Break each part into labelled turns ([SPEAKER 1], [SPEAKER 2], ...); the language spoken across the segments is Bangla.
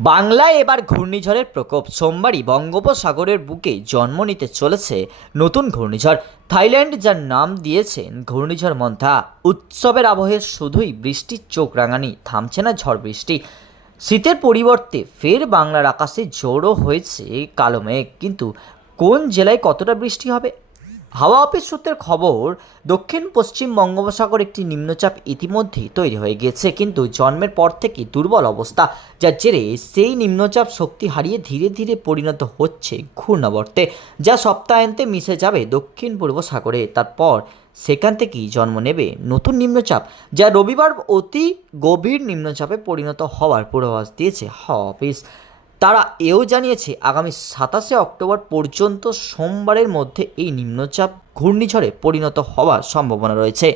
[SPEAKER 1] বাংলায় এবার ঘূর্ণিঝড়ের প্রকোপ। সোমবারই বঙ্গোপসাগরের বুকে জন্ম নিতে চলেছে নতুন ঘূর্ণিঝড়। থাইল্যান্ড যার নাম দিয়েছেন ঘূর্ণিঝড় মন্থা, উৎসবের আবহে শুধুই বৃষ্টির চোখ রাঙানি, থামছে না ঝড় বৃষ্টি। শীতের পরিবর্তে ফের বাংলার আকাশে জোরও হয়েছে কালো মেঘ। কিন্তু কোন জেলায় কতটা বৃষ্টি হবে হাওয়া অফিস সূত্রের খবর, দক্ষিণ পশ্চিম বঙ্গোপসাগর একটি নিম্নচাপ ইতিমধ্যেই তৈরি হয়ে গেছে, কিন্তু জন্মের পর থেকে দুর্বল অবস্থা, যার জেরে সেই নিম্নচাপ শক্তি হারিয়ে ধীরে ধীরে পরিণত হচ্ছে ঘূর্ণাবর্তে, যা সপ্তাহান্তে মিশে যাবে দক্ষিণ পূর্ব সাগরে। তারপর সেখান থেকেই জন্ম নেবে নতুন নিম্নচাপ, যা রবিবার অতি গভীর নিম্নচাপে পরিণত হওয়ার পূর্বাভাস দিয়েছে হাওয়া অফিস। তারা এও জানিয়েছে, আগামী সাতাশে অক্টোবর পর্যন্ত সোমবারের মধ্যে এই নিম্নচাপ ঘূর্ণিঝড়ে পরিণত হওয়ার সম্ভাবনা রয়েছে।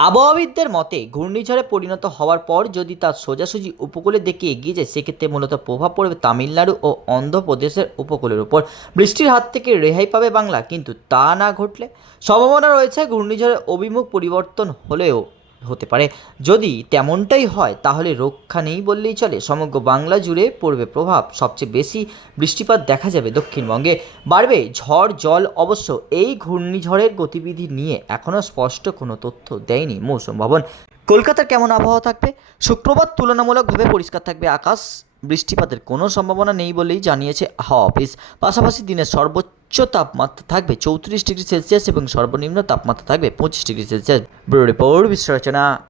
[SPEAKER 1] আবহাওয়াবিদদের মতে, ঘূর্ণিঝড়ে পরিণত হওয়ার পর যদি তার সোজাসুজি উপকূলের দিকে এগিয়ে যায়, সেক্ষেত্রে মূলত প্রভাব পড়বে তামিলনাড়ু ও অন্ধ্রপ্রদেশের উপকূলের উপর। বৃষ্টির হাত থেকে রেহাই পাবে বাংলা, কিন্তু তা না ঘটলে সম্ভাবনা রয়েছে ঘূর্ণিঝড়ের অভিমুখ পরিবর্তন হলেও। হতে পারে। যদি তেমনটাই হয়, তাহলে রক্ষা নেই বললেই চলে। সমগ্র বাংলা জুড়ে পড়বে প্রভাব। সবচেয়ে বেশি বৃষ্টিপাত দেখা যাবে দক্ষিণবঙ্গে। বাড়বে ঝড়, জল, অবশ্য এই ঘূর্ণিঝড়ের গতিবিধি নিয়ে এখনও স্পষ্ট কোনো তথ্য দেয়নি মৌসুম ভবন। কলকাতার কেমন আবহাওয়া থাকবে? শুক্রবার তুলনামূলকভাবে পরিষ্কার থাকবে আকাশ। বৃষ্টিপাতের কোনো সম্ভাবনা নেই বলেই জানিয়েছে হাওয়া অফিস। পাশাপাশি দিনের সর্বোচ্চ তাপমাত্রা থাকবে চৌত্রিশ ডিগ্রি সেলসিয়াস এবং সর্বনিম্ন তাপমাত্রা থাকবে পঁচিশ ডিগ্রি সেলসিয়াস। Bureau report বিশ্লেষণা